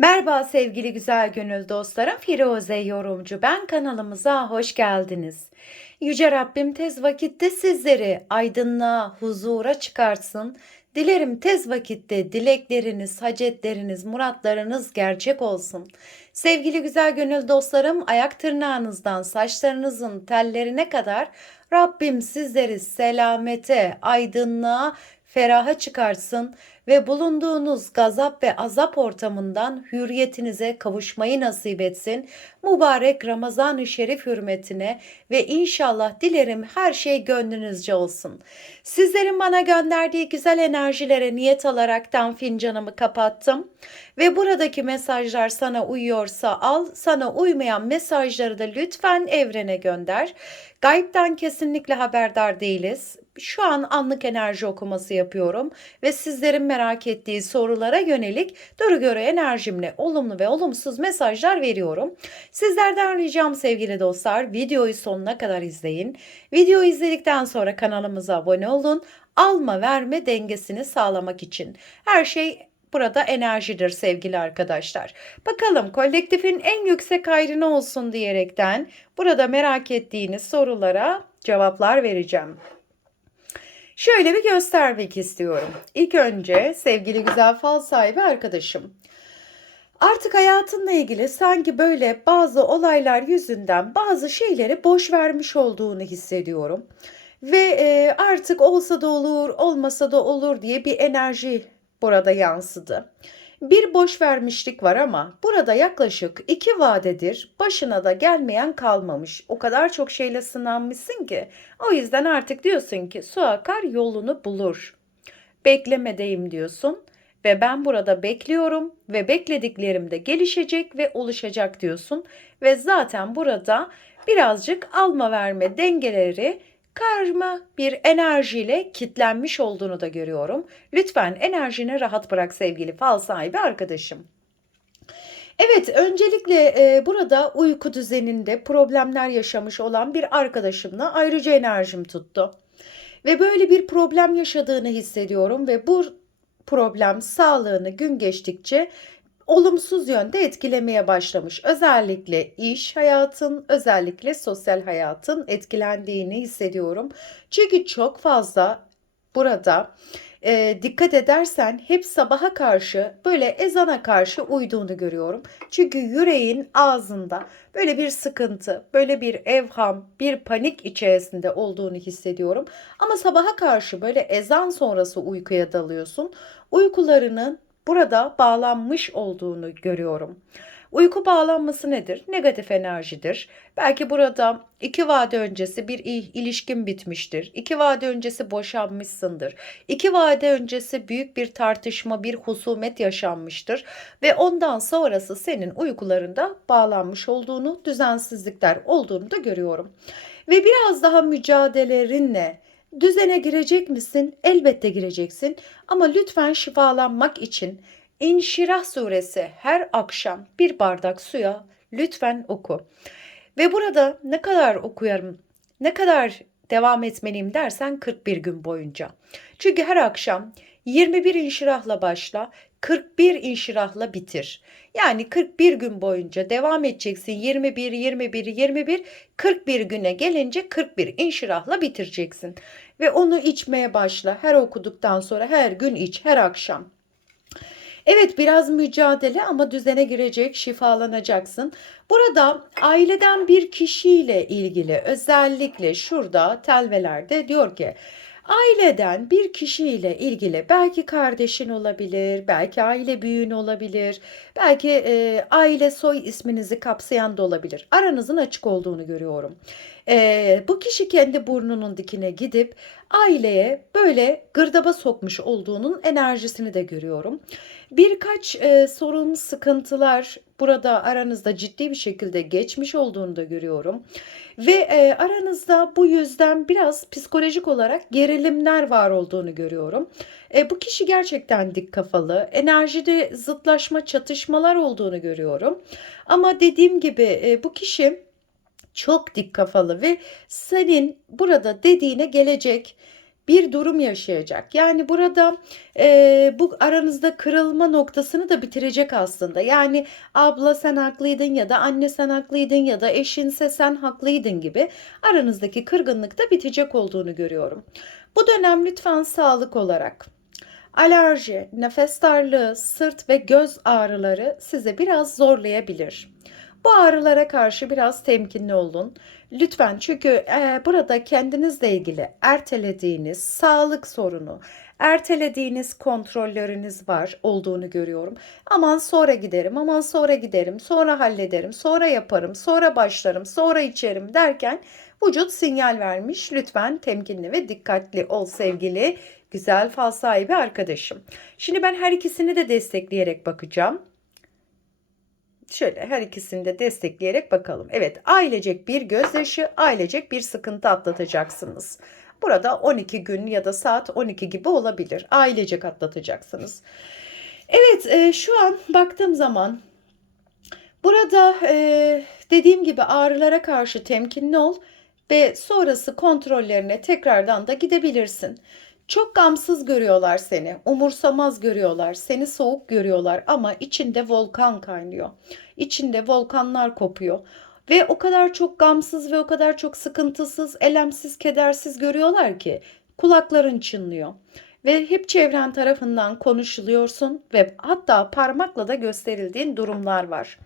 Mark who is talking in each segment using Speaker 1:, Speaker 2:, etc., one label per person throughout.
Speaker 1: Merhaba sevgili güzel gönül dostlarım. Firuze yorumcu ben kanalımıza hoş geldiniz. Yüce Rabbim tez vakitte sizleri aydınlığa, huzura çıkarsın. Dilerim tez vakitte dilekleriniz, hacetleriniz, muratlarınız gerçek olsun. Sevgili güzel gönül dostlarım, ayak tırnağınızdan saçlarınızın tellerine kadar Rabbim sizleri selamete, aydınlığa, feraha çıkarsın ve bulunduğunuz gazap ve azap ortamından hürriyetinize kavuşmayı nasip etsin. Mübarek Ramazan-ı Şerif hürmetine ve inşallah dilerim her şey gönlünüzce olsun. Sizlerin bana gönderdiği güzel enerjilere niyet alaraktan fincanımı kapattım ve buradaki mesajlar sana uyuyorsa al, sana uymayan mesajları da lütfen evrene gönder. Gaybden kesinlikle haberdar değiliz. Şu an anlık enerji okuması yapıyorum ve sizlerin merak ettiği sorulara yönelik doğru göre enerjimle olumlu ve olumsuz mesajlar veriyorum. Sizlerden ricam sevgili dostlar videoyu sonuna kadar izleyin. Videoyu izledikten sonra kanalımıza abone olun. Alma verme dengesini sağlamak için. Her şey burada enerjidir sevgili arkadaşlar. Bakalım kolektifin en yüksek hayrına olsun diyerekten burada merak ettiğiniz sorulara cevaplar vereceğim. Şöyle bir göstermek istiyorum. İlk önce sevgili güzel fal sahibi arkadaşım. Artık hayatınla ilgili sanki böyle bazı olaylar yüzünden bazı şeyleri boş vermiş olduğunu hissediyorum. Ve e, artık olsa da olur, olmasa da olur diye bir enerji burada yansıdı. Bir boş vermişlik var ama burada yaklaşık iki vadedir başına da gelmeyen kalmamış. O kadar çok şeyle sınanmışsın ki. O yüzden artık diyorsun ki su akar yolunu bulur. Beklemedeyim diyorsun ve ben burada bekliyorum ve beklediklerim de gelişecek ve oluşacak diyorsun. Ve zaten burada birazcık alma verme dengeleri karma bir enerjiyle kitlenmiş olduğunu da görüyorum. Lütfen enerjini rahat bırak sevgili fal sahibi arkadaşım. Evet, öncelikle e, burada uyku düzeninde problemler yaşamış olan bir arkadaşımla ayrıca enerjim tuttu. Ve böyle bir problem yaşadığını hissediyorum ve bu problem sağlığını gün geçtikçe olumsuz yönde etkilemeye başlamış. Özellikle iş hayatın, özellikle sosyal hayatın etkilendiğini hissediyorum. Çünkü çok fazla burada e, dikkat edersen hep sabaha karşı böyle ezana karşı uyduğunu görüyorum. Çünkü yüreğin ağzında böyle bir sıkıntı, böyle bir evham, bir panik içerisinde olduğunu hissediyorum. Ama sabaha karşı böyle ezan sonrası uykuya dalıyorsun. Uykularının burada bağlanmış olduğunu görüyorum. Uyku bağlanması nedir? Negatif enerjidir. Belki burada iki vade öncesi bir ilişkin bitmiştir. İki vade öncesi boşanmışsındır. İki vade öncesi büyük bir tartışma, bir husumet yaşanmıştır. Ve ondan sonrası senin uykularında bağlanmış olduğunu, düzensizlikler olduğunu da görüyorum. Ve biraz daha mücadelelerinle Düzene girecek misin? Elbette gireceksin. Ama lütfen şifalanmak için İnşirah suresi her akşam bir bardak suya lütfen oku. Ve burada ne kadar okuyarım, ne kadar devam etmeliyim dersen 41 gün boyunca. Çünkü her akşam 21 inşirahla başla, 41 inşirahla bitir. Yani 41 gün boyunca devam edeceksin. 21, 21, 21, 41 güne gelince 41 inşirahla bitireceksin. Ve onu içmeye başla. Her okuduktan sonra her gün iç, her akşam. Evet biraz mücadele ama düzene girecek, şifalanacaksın. Burada aileden bir kişiyle ilgili özellikle şurada telvelerde diyor ki Aileden bir kişiyle ilgili belki kardeşin olabilir, belki aile büyüğün olabilir, belki e, aile soy isminizi kapsayan da olabilir. Aranızın açık olduğunu görüyorum. E, bu kişi kendi burnunun dikine gidip aileye böyle gırdaba sokmuş olduğunun enerjisini de görüyorum. Birkaç e, sorun, sıkıntılar burada aranızda ciddi bir şekilde geçmiş olduğunu da görüyorum. Ve e, aranızda bu yüzden biraz psikolojik olarak gerilimler var olduğunu görüyorum. E, bu kişi gerçekten dik kafalı. Enerjide zıtlaşma, çatışmalar olduğunu görüyorum. Ama dediğim gibi e, bu kişi çok dik kafalı ve senin burada dediğine gelecek bir durum yaşayacak. Yani burada e, bu aranızda kırılma noktasını da bitirecek aslında. Yani abla sen haklıydın ya da anne sen haklıydın ya da eşinse sen haklıydın gibi aranızdaki kırgınlık da bitecek olduğunu görüyorum. Bu dönem lütfen sağlık olarak alerji, nefes darlığı, sırt ve göz ağrıları size biraz zorlayabilir. Bu ağrılara karşı biraz temkinli olun. Lütfen çünkü e, burada kendinizle ilgili ertelediğiniz sağlık sorunu, ertelediğiniz kontrolleriniz var olduğunu görüyorum. Aman sonra giderim, aman sonra giderim, sonra hallederim, sonra yaparım, sonra başlarım, sonra içerim derken vücut sinyal vermiş. Lütfen temkinli ve dikkatli ol sevgili güzel fal sahibi arkadaşım. Şimdi ben her ikisini de destekleyerek bakacağım. Şöyle her ikisini de destekleyerek bakalım. Evet ailecek bir gözyaşı, ailecek bir sıkıntı atlatacaksınız. Burada 12 gün ya da saat 12 gibi olabilir. Ailecek atlatacaksınız. Evet e, şu an baktığım zaman burada e, dediğim gibi ağrılara karşı temkinli ol ve sonrası kontrollerine tekrardan da gidebilirsin. Çok gamsız görüyorlar seni, umursamaz görüyorlar, seni soğuk görüyorlar ama içinde volkan kaynıyor. İçinde volkanlar kopuyor. Ve o kadar çok gamsız ve o kadar çok sıkıntısız, elemsiz, kedersiz görüyorlar ki kulakların çınlıyor. Ve hep çevren tarafından konuşuluyorsun ve hatta parmakla da gösterildiğin durumlar var.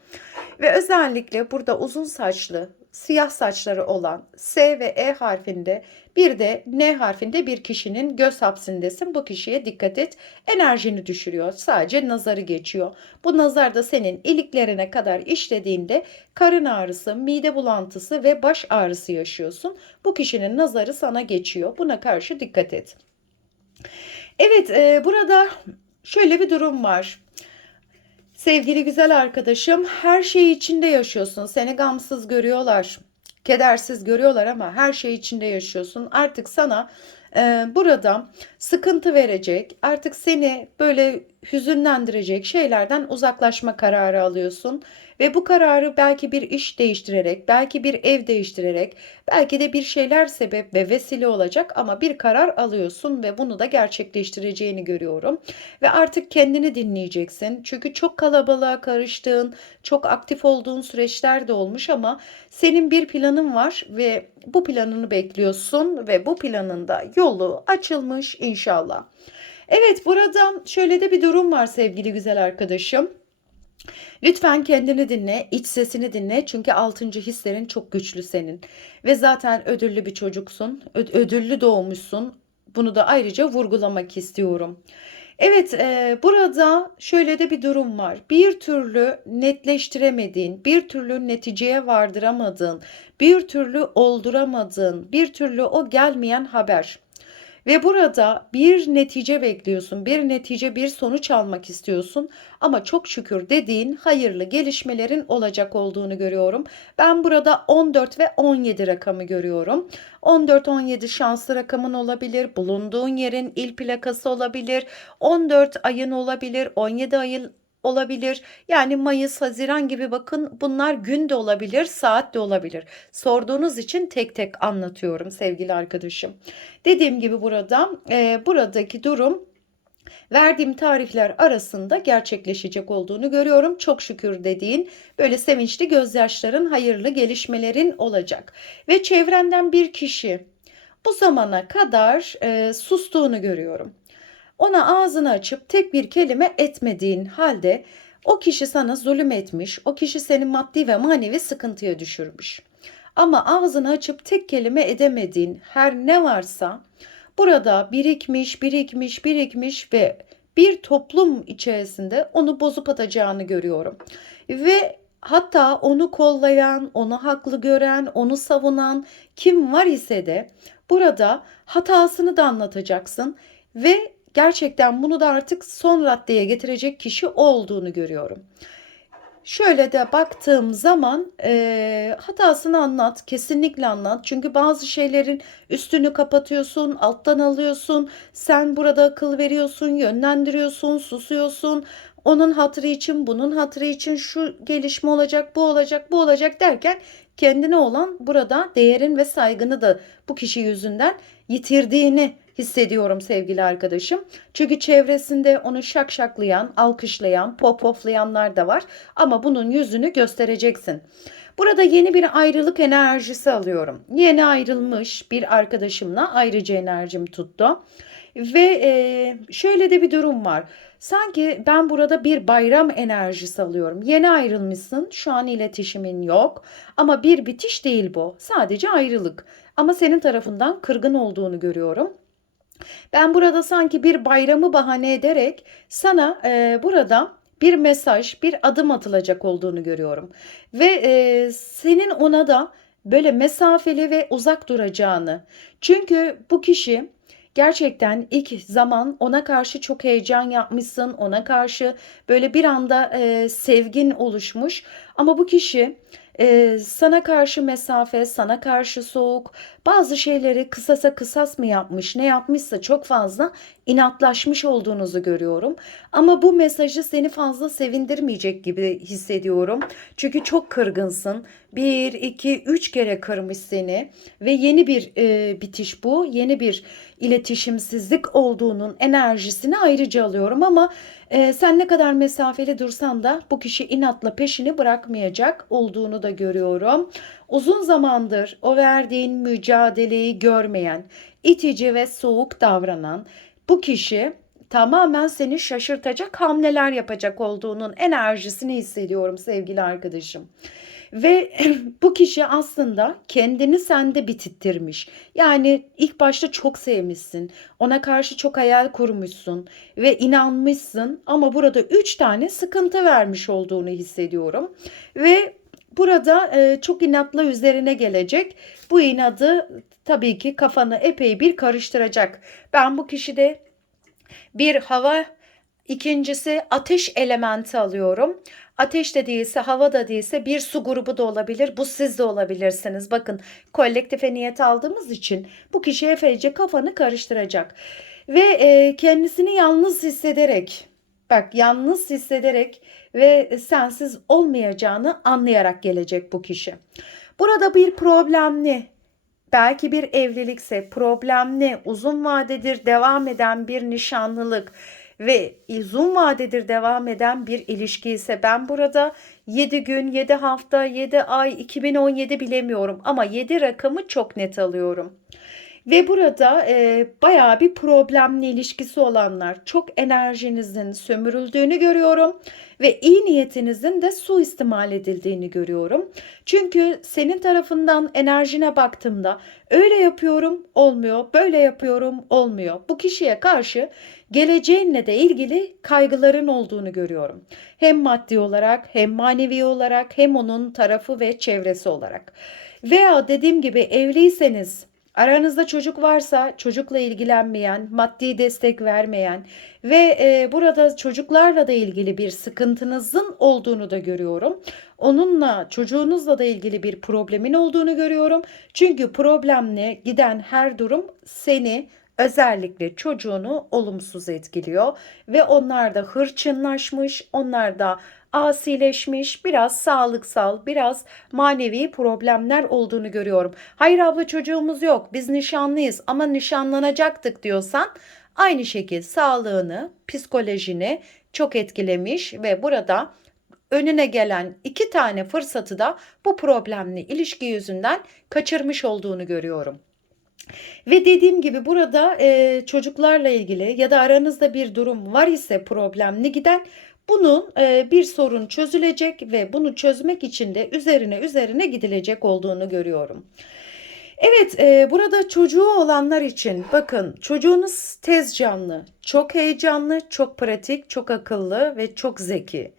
Speaker 1: Ve özellikle burada uzun saçlı, siyah saçları olan S ve E harfinde bir de N harfinde bir kişinin göz hapsindesin. Bu kişiye dikkat et. Enerjini düşürüyor. Sadece nazarı geçiyor. Bu nazar da senin iliklerine kadar işlediğinde karın ağrısı, mide bulantısı ve baş ağrısı yaşıyorsun. Bu kişinin nazarı sana geçiyor. Buna karşı dikkat et. Evet, e, burada şöyle bir durum var. Sevgili güzel arkadaşım, her şeyi içinde yaşıyorsun. Seni gamsız görüyorlar, kedersiz görüyorlar ama her şey içinde yaşıyorsun. Artık sana e, burada sıkıntı verecek, artık seni böyle hüzünlendirecek şeylerden uzaklaşma kararı alıyorsun. Ve bu kararı belki bir iş değiştirerek, belki bir ev değiştirerek, belki de bir şeyler sebep ve vesile olacak ama bir karar alıyorsun ve bunu da gerçekleştireceğini görüyorum. Ve artık kendini dinleyeceksin. Çünkü çok kalabalığa karıştığın, çok aktif olduğun süreçler de olmuş ama senin bir planın var ve bu planını bekliyorsun ve bu planında yolu açılmış inşallah. Evet burada şöyle de bir durum var sevgili güzel arkadaşım. Lütfen kendini dinle, iç sesini dinle çünkü altıncı hislerin çok güçlü senin. Ve zaten ödüllü bir çocuksun, ödüllü doğmuşsun. Bunu da ayrıca vurgulamak istiyorum. Evet, e, burada şöyle de bir durum var. Bir türlü netleştiremediğin, bir türlü neticeye vardıramadığın, bir türlü olduramadığın, bir türlü o gelmeyen haber. Ve burada bir netice bekliyorsun, bir netice, bir sonuç almak istiyorsun ama çok şükür dediğin hayırlı gelişmelerin olacak olduğunu görüyorum. Ben burada 14 ve 17 rakamı görüyorum. 14-17 şanslı rakamın olabilir, bulunduğun yerin il plakası olabilir, 14 ayın olabilir, 17 ayın olabilir. Yani Mayıs, Haziran gibi bakın bunlar gün de olabilir, saat de olabilir. Sorduğunuz için tek tek anlatıyorum sevgili arkadaşım. Dediğim gibi burada e, buradaki durum verdiğim tarihler arasında gerçekleşecek olduğunu görüyorum. Çok şükür dediğin böyle sevinçli gözyaşların, hayırlı gelişmelerin olacak. Ve çevrenden bir kişi bu zamana kadar e, sustuğunu görüyorum. Ona ağzını açıp tek bir kelime etmediğin halde o kişi sana zulüm etmiş, o kişi seni maddi ve manevi sıkıntıya düşürmüş. Ama ağzını açıp tek kelime edemediğin her ne varsa burada birikmiş, birikmiş, birikmiş ve bir toplum içerisinde onu bozup atacağını görüyorum. Ve hatta onu kollayan, onu haklı gören, onu savunan kim var ise de burada hatasını da anlatacaksın ve gerçekten bunu da artık son raddeye getirecek kişi olduğunu görüyorum. Şöyle de baktığım zaman e, hatasını anlat, kesinlikle anlat. Çünkü bazı şeylerin üstünü kapatıyorsun, alttan alıyorsun. Sen burada akıl veriyorsun, yönlendiriyorsun, susuyorsun. Onun hatırı için, bunun hatırı için şu gelişme olacak, bu olacak, bu olacak derken kendine olan burada değerin ve saygını da bu kişi yüzünden yitirdiğini hissediyorum sevgili arkadaşım. Çünkü çevresinde onu şakşaklayan, alkışlayan, popoflayanlar da var. Ama bunun yüzünü göstereceksin. Burada yeni bir ayrılık enerjisi alıyorum. Yeni ayrılmış bir arkadaşımla ayrıca enerjim tuttu. Ve e, şöyle de bir durum var. Sanki ben burada bir bayram enerjisi alıyorum. Yeni ayrılmışsın, şu an iletişimin yok. Ama bir bitiş değil bu. Sadece ayrılık. Ama senin tarafından kırgın olduğunu görüyorum. Ben burada sanki bir bayramı bahane ederek sana e, burada bir mesaj, bir adım atılacak olduğunu görüyorum. Ve e, senin ona da böyle mesafeli ve uzak duracağını. Çünkü bu kişi gerçekten ilk zaman ona karşı çok heyecan yapmışsın. Ona karşı böyle bir anda e, sevgin oluşmuş. Ama bu kişi e, sana karşı mesafe, sana karşı soğuk, bazı şeyleri kısasa kısas mı yapmış, ne yapmışsa çok fazla inatlaşmış olduğunuzu görüyorum. Ama bu mesajı seni fazla sevindirmeyecek gibi hissediyorum. Çünkü çok kırgınsın. Bir, iki, üç kere kırmış seni ve yeni bir e, bitiş bu. Yeni bir iletişimsizlik olduğunun enerjisini ayrıca alıyorum ama e, sen ne kadar mesafeli dursan da bu kişi inatla peşini bırakmayacak olduğunu da görüyorum. Uzun zamandır o verdiğin mücadeleyi görmeyen, itici ve soğuk davranan bu kişi tamamen seni şaşırtacak hamleler yapacak olduğunun enerjisini hissediyorum sevgili arkadaşım. Ve bu kişi aslında kendini sende bitittirmiş. Yani ilk başta çok sevmişsin. Ona karşı çok hayal kurmuşsun ve inanmışsın ama burada üç tane sıkıntı vermiş olduğunu hissediyorum. Ve burada e, çok inatla üzerine gelecek. Bu inadı tabii ki kafanı epey bir karıştıracak. Ben bu kişide bir hava ikincisi ateş elementi alıyorum. Ateş de değilse, hava da değilse bir su grubu da olabilir. Bu siz de olabilirsiniz. Bakın kolektife niyet aldığımız için bu kişi epeyce kafanı karıştıracak. Ve e, kendisini yalnız hissederek, bak yalnız hissederek ve sensiz olmayacağını anlayarak gelecek bu kişi. Burada bir problemli, belki bir evlilikse problemli, uzun vadedir devam eden bir nişanlılık ve uzun vadedir devam eden bir ilişki ise ben burada 7 gün, 7 hafta, 7 ay, 2017 bilemiyorum ama 7 rakamı çok net alıyorum. Ve burada e, bayağı bir problemli ilişkisi olanlar çok enerjinizin sömürüldüğünü görüyorum ve iyi niyetinizin de suistimal edildiğini görüyorum. Çünkü senin tarafından enerjine baktığımda öyle yapıyorum olmuyor, böyle yapıyorum olmuyor. Bu kişiye karşı geleceğinle de ilgili kaygıların olduğunu görüyorum. Hem maddi olarak hem manevi olarak hem onun tarafı ve çevresi olarak. Veya dediğim gibi evliyseniz Aranızda çocuk varsa çocukla ilgilenmeyen, maddi destek vermeyen ve e, burada çocuklarla da ilgili bir sıkıntınızın olduğunu da görüyorum. Onunla çocuğunuzla da ilgili bir problemin olduğunu görüyorum. Çünkü problemle giden her durum seni özellikle çocuğunu olumsuz etkiliyor ve onlar da hırçınlaşmış, onlar da asileşmiş, biraz sağlıksal, biraz manevi problemler olduğunu görüyorum. Hayır abla çocuğumuz yok, biz nişanlıyız ama nişanlanacaktık diyorsan aynı şekilde sağlığını, psikolojini çok etkilemiş ve burada önüne gelen iki tane fırsatı da bu problemli ilişki yüzünden kaçırmış olduğunu görüyorum. Ve dediğim gibi burada e, çocuklarla ilgili ya da aranızda bir durum var ise problemli giden bunun e, bir sorun çözülecek ve bunu çözmek için de üzerine üzerine gidilecek olduğunu görüyorum. Evet, e, burada çocuğu olanlar için bakın çocuğunuz tez canlı, çok heyecanlı, çok pratik, çok akıllı ve çok zeki.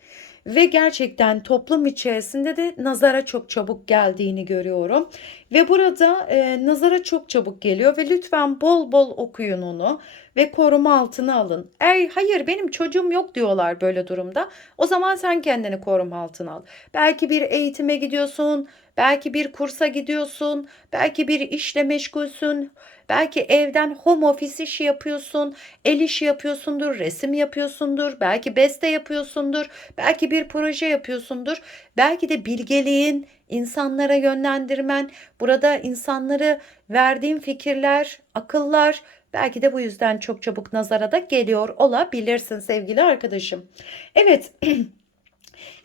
Speaker 1: Ve gerçekten toplum içerisinde de nazara çok çabuk geldiğini görüyorum. Ve burada e, nazara çok çabuk geliyor ve lütfen bol bol okuyun onu ve koruma altına alın. Ey hayır benim çocuğum yok diyorlar böyle durumda. O zaman sen kendini koruma altına al. Belki bir eğitime gidiyorsun, belki bir kursa gidiyorsun, belki bir işle meşgulsün. Belki evden home office işi yapıyorsun, el işi yapıyorsundur, resim yapıyorsundur, belki beste yapıyorsundur, belki bir proje yapıyorsundur. Belki de bilgeliğin, insanlara yönlendirmen, burada insanları verdiğin fikirler, akıllar Belki de bu yüzden çok çabuk nazara da geliyor olabilirsin sevgili arkadaşım. Evet.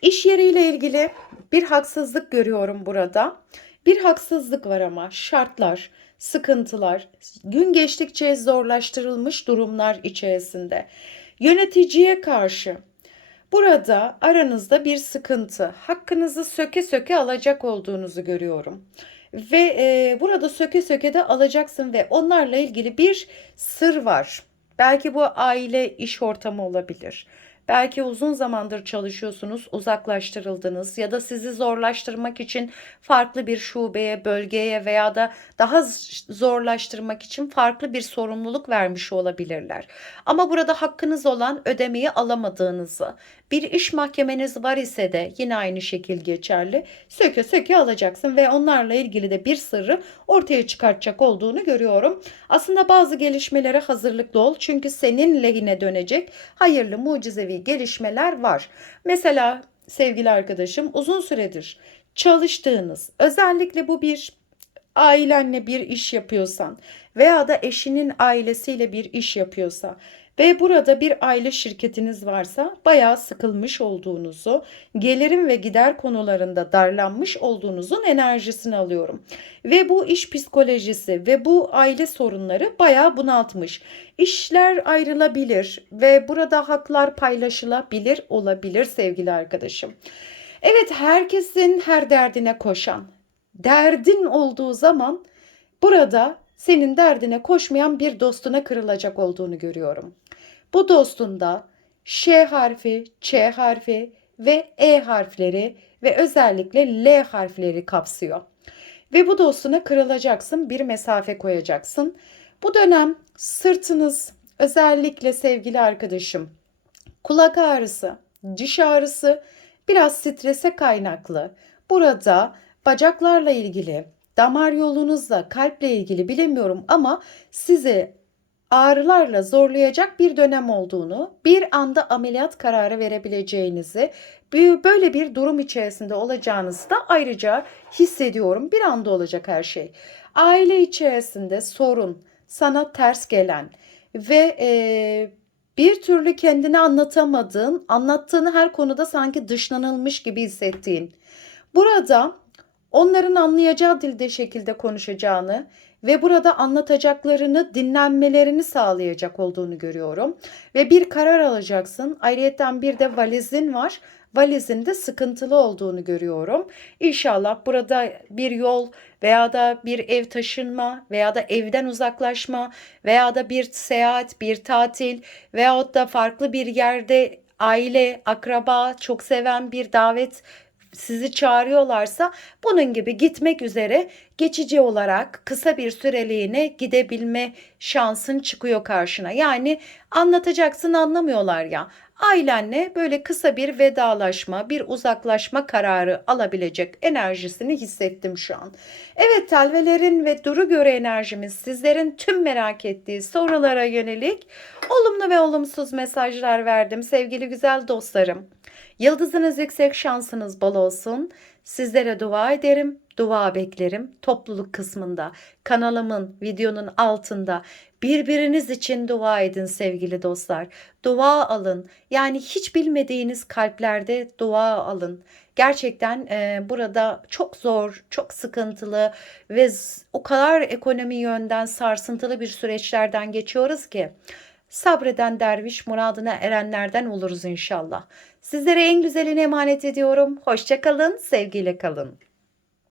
Speaker 1: İş yeriyle ilgili bir haksızlık görüyorum burada. Bir haksızlık var ama şartlar, sıkıntılar, gün geçtikçe zorlaştırılmış durumlar içerisinde. Yöneticiye karşı burada aranızda bir sıkıntı, hakkınızı söke söke alacak olduğunuzu görüyorum. Ve e, burada söke söke de alacaksın ve onlarla ilgili bir sır var. Belki bu aile iş ortamı olabilir. Belki uzun zamandır çalışıyorsunuz, uzaklaştırıldınız ya da sizi zorlaştırmak için farklı bir şubeye, bölgeye veya da daha zorlaştırmak için farklı bir sorumluluk vermiş olabilirler. Ama burada hakkınız olan ödemeyi alamadığınızı, bir iş mahkemeniz var ise de yine aynı şekil geçerli. Söke söke alacaksın ve onlarla ilgili de bir sırrı ortaya çıkartacak olduğunu görüyorum. Aslında bazı gelişmelere hazırlıklı ol çünkü senin lehine dönecek hayırlı mucizevi gelişmeler var. Mesela sevgili arkadaşım uzun süredir çalıştığınız özellikle bu bir ailenle bir iş yapıyorsan veya da eşinin ailesiyle bir iş yapıyorsa ve burada bir aile şirketiniz varsa bayağı sıkılmış olduğunuzu, gelirim ve gider konularında darlanmış olduğunuzun enerjisini alıyorum. Ve bu iş psikolojisi ve bu aile sorunları bayağı bunaltmış. İşler ayrılabilir ve burada haklar paylaşılabilir olabilir sevgili arkadaşım. Evet herkesin her derdine koşan, derdin olduğu zaman burada senin derdine koşmayan bir dostuna kırılacak olduğunu görüyorum. Bu dostunda Ş harfi, Ç harfi ve E harfleri ve özellikle L harfleri kapsıyor. Ve bu dostuna kırılacaksın, bir mesafe koyacaksın. Bu dönem sırtınız özellikle sevgili arkadaşım kulak ağrısı, diş ağrısı biraz strese kaynaklı. Burada bacaklarla ilgili, damar yolunuzla, kalple ilgili bilemiyorum ama sizi ağrılarla zorlayacak bir dönem olduğunu, bir anda ameliyat kararı verebileceğinizi, böyle bir durum içerisinde olacağınızı da ayrıca hissediyorum. Bir anda olacak her şey. Aile içerisinde sorun, sana ters gelen ve e, bir türlü kendini anlatamadığın, anlattığını her konuda sanki dışlanılmış gibi hissettiğin. Burada onların anlayacağı dilde şekilde konuşacağını ve burada anlatacaklarını dinlenmelerini sağlayacak olduğunu görüyorum. Ve bir karar alacaksın. Ayrıyeten bir de valizin var. Valizinde sıkıntılı olduğunu görüyorum. İnşallah burada bir yol veya da bir ev taşınma veya da evden uzaklaşma veya da bir seyahat, bir tatil veyahut da farklı bir yerde aile, akraba, çok seven bir davet sizi çağırıyorlarsa bunun gibi gitmek üzere geçici olarak kısa bir süreliğine gidebilme şansın çıkıyor karşına. Yani anlatacaksın anlamıyorlar ya. Ailenle böyle kısa bir vedalaşma, bir uzaklaşma kararı alabilecek enerjisini hissettim şu an. Evet telvelerin ve duru göre enerjimiz sizlerin tüm merak ettiği sorulara yönelik olumlu ve olumsuz mesajlar verdim sevgili güzel dostlarım. Yıldızınız yüksek şansınız bol olsun. Sizlere dua ederim, dua beklerim. Topluluk kısmında, kanalımın, videonun altında birbiriniz için dua edin sevgili dostlar. Dua alın. Yani hiç bilmediğiniz kalplerde dua alın. Gerçekten e, burada çok zor, çok sıkıntılı ve o kadar ekonomi yönden sarsıntılı bir süreçlerden geçiyoruz ki sabreden derviş muradına erenlerden oluruz inşallah. Sizlere en güzelini emanet ediyorum. Hoşça kalın, sevgiyle kalın.